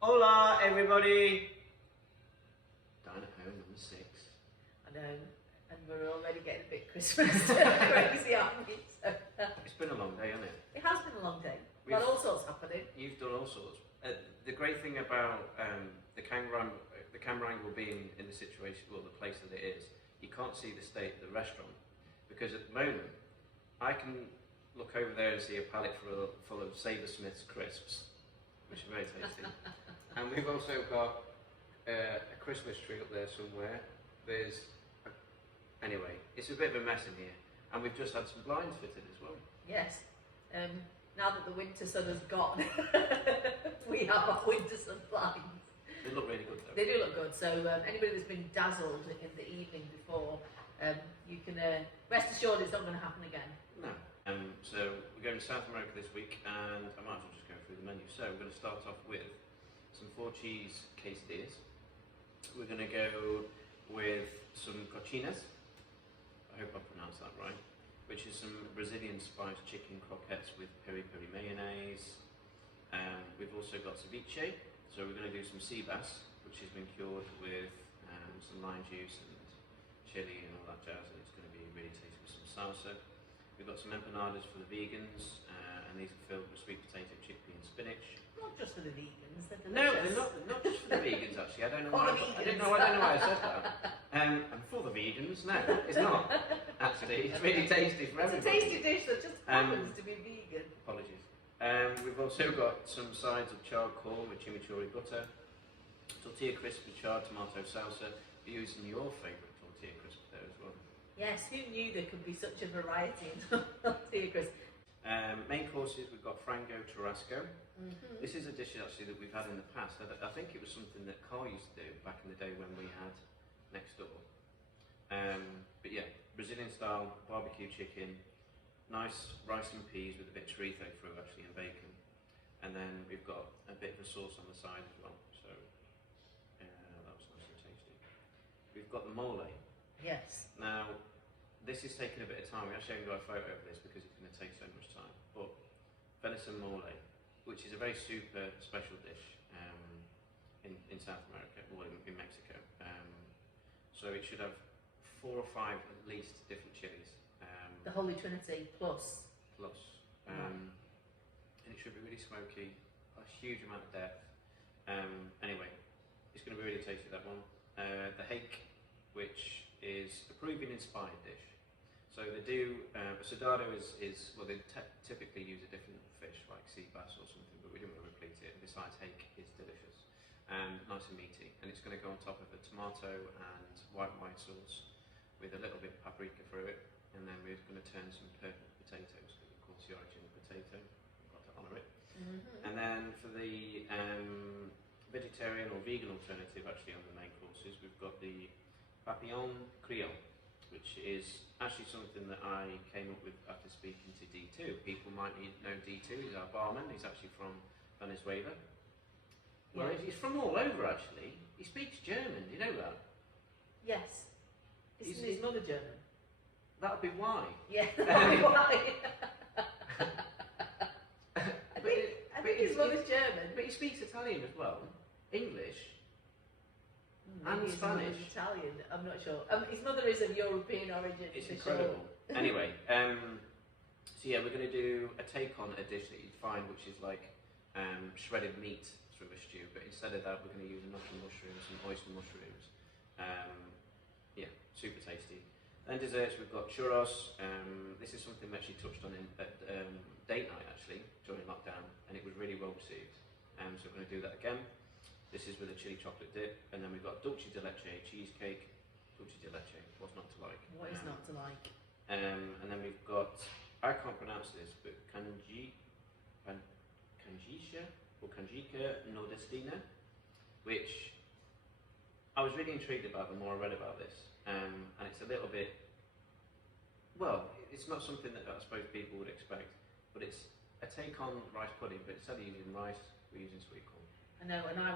Hola everybody! Dine at home number 6. I know, and we're already getting a bit Christmas crazy, aren't we? So, It's been a long day, hasn't it? it has been a long day. We've got all sorts happening. You've done all sorts. The great thing about the camera angle being in the situation, well, the place that it is, you can't see the state of the restaurant because at the moment I can look over there and see a pallet full of Sabre Smith's crisps, which are very tasty. And we've also got a Christmas tree up there somewhere. Anyway, it's a bit of a mess in here. And we've just had some blinds fitted as well. Yes. Now that the winter sun has gone, we have our winter sun blinds. They look really good though. They do look good. So anybody that's been dazzled in the evening before, you can rest assured it's not going to happen again. No. So we're going to South America this week, and I might as well just go through the menu. So we're going to start off with some 4 cheese quesadillas. We're going to go with some cochinas. I hope I pronounced that right. Which is some Brazilian spiced chicken croquettes with peri-peri mayonnaise. We've also got ceviche. So we're going to do some sea bass, which has been cured with some lime juice and chili and all that jazz, and it's going to be really tasty with some salsa. We've got some empanadas for the vegans, and these are filled with sweet potato, chickpea and spinach. Not just for the vegans, they're No, delicious. they're not just for the vegans actually. I don't know For why. the I don't know vegans. why I said that. And for the vegans, no, it's not. Actually, it's really tasty for It's a everybody. tasty dish that just happens to be vegan. Apologies. We've also got some sides of charred corn with chimichurri butter, tortilla crisp with charred tomato salsa. We're using your favourite tortilla crisp there as well. Yes, who knew there could be such a variety in tortilla crisp? Main courses, we've got frango churrasco. This is a dish actually that we've had in the past. I think it was something that Carl used to do back in the day when we had next door. But yeah, Brazilian style barbecue chicken, nice rice and peas with a bit of chorizo through actually and bacon. And then we've got a bit of a sauce on the side as well. So that was nice and tasty. We've got the mole. Yes. Now, this is taking a bit of time. We actually haven't got a photo of this because it's going to take so much time. But venison mole, which is a very super special dish in South America, or in Mexico. So it should have 4 or 5 at least different chilies. The Holy Trinity plus. And it should be really smoky, a huge amount of depth. Anyway, it's going to be really tasty, that one. The hake, which is a Peruvian-inspired dish. So they do, asudado is well, they typically use a different fish, like sea bass or something, but we didn't want to repeat it. And besides, hake is delicious and nice and meaty. And it's going to go on top of a tomato and white sauce with a little bit of paprika through it. And then we're going to turn some purple potatoes, because of course the origin of potato, we've got to honour it. And then for the vegetarian or vegan alternative, actually on the main courses, we've got the papillon creole, which is actually something that I came up with after speaking to D2. People might know D2, he's our barman, he's actually from Venezuela. Well, he's from all over actually. He speaks German, do you know that? Yes. Isn't his mother German? That would be why. Yeah, that's why. I think his mother's German. But he speaks Italian as well, English, Maybe and his mother's Spanish. Italian, I'm not sure. His mother is of European origin. It's for incredible. Sure. Anyway, so yeah, we're going to do a take on a dish that you'd find, which is like shredded meat through a stew, but instead of that, we're going to use enoki mushrooms and oyster mushrooms. Yeah, super tasty. Then desserts, we've got churros. This is something we actually touched on at date night actually during lockdown, and it was really well received. So we're going to do that again. This is with a chili chocolate dip, and then we've got dulce de leche cheesecake. Dulce de leche, what's not to like? What is not to like? And then we've got, I can't pronounce this, but canjisha or canjica nordestina, which I was really intrigued about the more I read about this. And it's a little bit, well, it's not something that I suppose people would expect, but it's a take on rice pudding, but instead of using rice, we're using sweet corn. I know, and I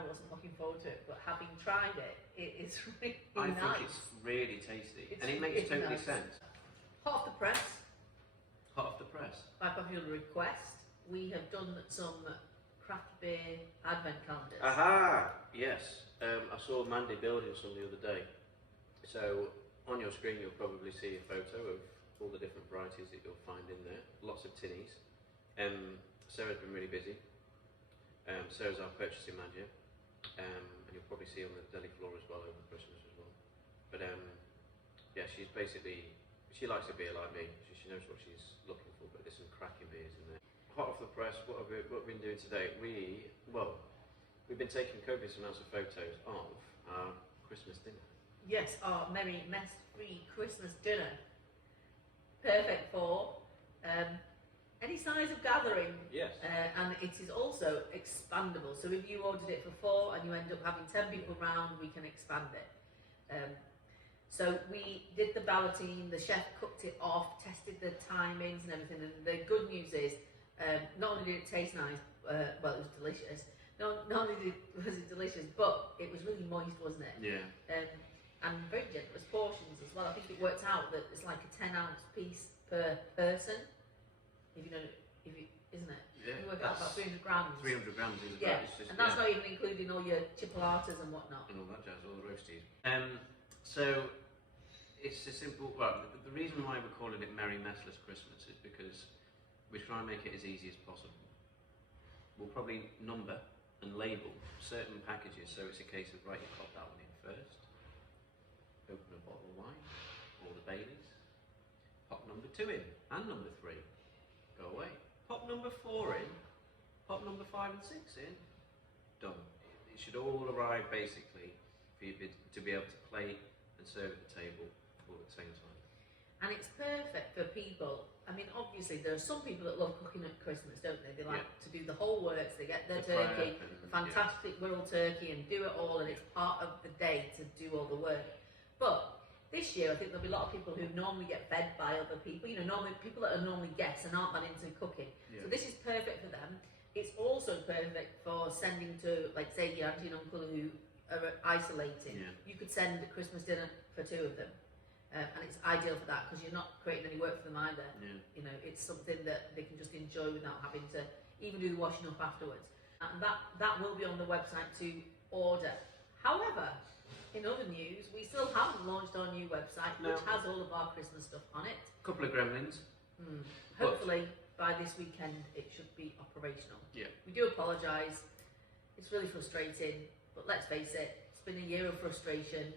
wasn't looking forward to it, but having tried it, it is really I nice. think it's really tasty, It's and it makes really totally nice. sense. Hot off the press, Hot off the press. by popular request, we have done some craft beer advent calendars. Aha! Yes. I saw Mandy building some the other day. So on your screen you'll probably see a photo of all the different varieties that you'll find in there. Lots of tinnies. Sarah's been really busy. Sarah's our purchasing manager. And you'll probably see on the deli floor as well over Christmas as well. But yeah, she's basically, she likes a beer like me. She knows what she's looking for, but there's some cracking beers in there. Hot off the press, what have we been doing today? We've been taking copious amounts of photos of our Christmas dinner. Yes, our merry mess-free Christmas dinner. Perfect for any size of gathering. Yes. And it is also expandable. So if you ordered it for 4 and you end up having 10 people round, we can expand it. So we did the balloting, the chef cooked it off, tested the timings and everything. And the good news is, not only did it taste nice, well, it was delicious. Not only was it delicious, but it was really moist, wasn't it? Yeah. And very generous portions as well. I think it worked out that it's like a 10-ounce piece per person. If you know, isn't it? Yeah. You work out about 300 grams. 300 grams is Yeah, it's just, and that's not even including all your chipolatas and whatnot. and all that jazz, all the roasties. So it's a simple. Well, the reason why we're calling it Merry Messless Christmas is because we try and make it as easy as possible. We'll probably number and label certain packages, so it's a case of right, you pop that one in first, open a bottle of wine or the Baileys, pop number 2 in and number 3, go away. Pop number 4 in, pop number 5 and 6 in, done. It should all arrive basically for you to be able to play and serve at the table all at the same time. And it's perfect for people. I mean, obviously, there are some people that love cooking at Christmas, don't they? They like to do the whole works. They get their turkey, the fantastic whirled turkey, and do it all, and it's part of the day to do all the work. But this year, I think there'll be a lot of people who normally get fed by other people. You know, normally people that are normally guests and aren't that into cooking. Yeah. So this is perfect for them. It's also perfect for sending to, like, say, your auntie and uncle who are isolating. Yeah. You could send a Christmas dinner for 2 of them. And it's ideal for that because you're not creating any work for them either. Yeah. You know, it's something that they can just enjoy without having to even do the washing up afterwards. And that will be on the website to order. However, in other news, we still haven't launched our new website, which has all of our Christmas stuff on it. A couple of gremlins. Hopefully, by this weekend, it should be operational. Yeah. We do apologise. It's really frustrating, but let's face it, it's been a year of frustration.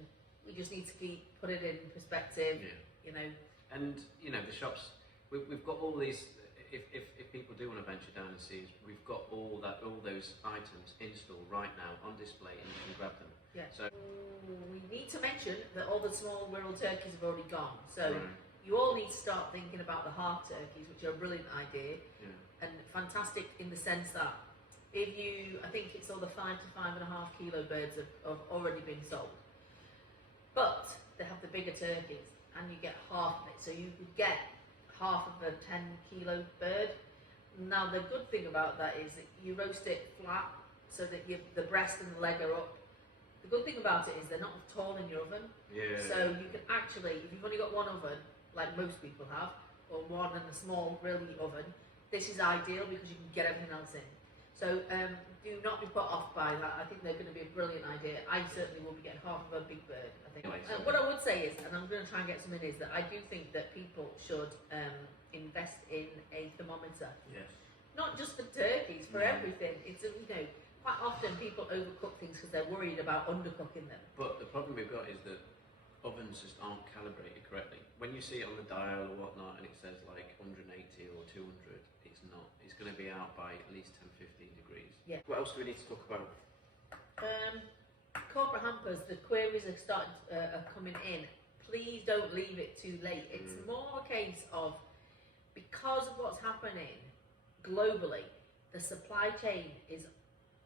We just need to keep put it in perspective, you know. And you know, the shops, we've got all these. If people do want to venture down and see us, we've got all those items in store right now on display, and you can grab them. Yeah. So we need to mention that all the small whirled turkeys have already gone. So you all need to start thinking about the half turkeys, which are a brilliant idea and fantastic in the sense that I think it's all the 5 to 5.5 kilo birds have already been sold. But they have the bigger turkeys, and you get half of it. So you could get half of a 10 kilo bird. Now the good thing about that is that you roast it flat so that the breast and the leg are up. The good thing about it is they're not tall in your oven. Yeah. So you can actually, if you've only got one oven, like most people have, or one and a small grilly oven, this is ideal because you can get everything else in. So do not be put off by that. I think they're going to be a brilliant idea. I certainly will be getting half of a big bird, I think. What I would say is, and I'm going to try and get some in, is that I do think that people should invest in a thermometer. Yes. Not just for turkeys, for everything. It's, you know, quite often people overcook things because they're worried about undercooking them. But the problem we've got is that ovens just aren't calibrated correctly. When you see it on the dial or whatnot and it says like 180 or 200, it's not. It's going to be out by at least 10-15 degrees. Yeah. What else do we need to talk about? Corporate hampers, the queries are coming in. Please don't leave it too late. It's more a case of, because of what's happening globally, the supply chain is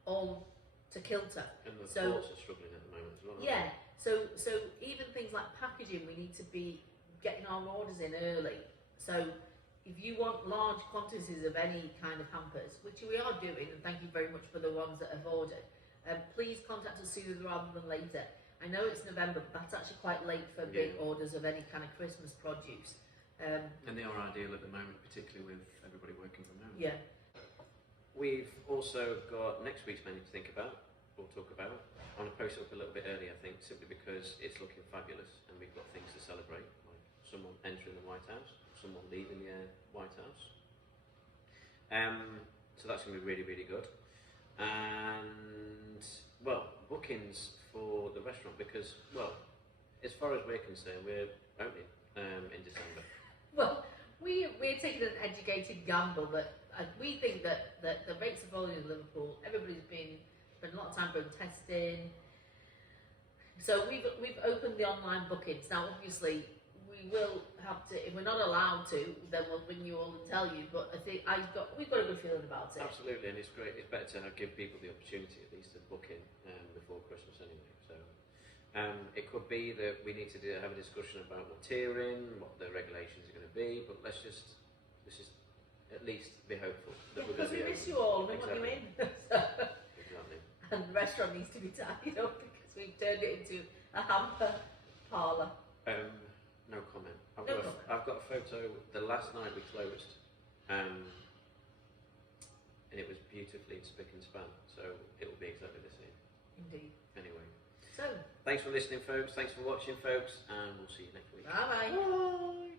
all to kilter. And the ports are struggling at the moment as well. Yeah. So even things like packaging, we need to be getting our orders in early. So if you want large quantities of any kind of hampers, which we are doing, and thank you very much for the ones that have ordered, please contact us sooner rather than later. I know it's November, but that's actually quite late for big orders of any kind of Christmas produce. And they are ideal at the moment, particularly with everybody working from home. Yeah. we've also got next week's menu to think about, or talk about. I want to post it up a little bit early, I think, simply because it's looking fabulous and we've got things to celebrate, like someone entering the White House, someone leaving the White House. So that's going to be really, really good. And, well, bookings for the restaurant, because, well, as far as we're concerned, we're opening in December. Well, we're taking an educated gamble that we think that the rates of volume in Liverpool, everybody's spent a lot of time doing testing. So we've opened the online bookings. Now, obviously, we will have to, if we're not allowed to, then we'll ring you all and tell you. But I think we've got a good feeling about it. Absolutely, and it's great. It's better to give people the opportunity at least to book in before Christmas anyway. So it could be that we need to have a discussion about what tiering, what the regulations are going to be. But let's just at least be hopeful that we're going to be we miss you all. We want you in. Exactly. And the restaurant needs to be tidied up because we've turned it into a hamper parlour. No comment. I've got a photo the last night we closed, and it was beautifully in spick and span. So it will be exactly the same. Indeed. Anyway. So. Thanks for listening, folks. Thanks for watching, folks, and we'll see you next week. Bye bye. Bye.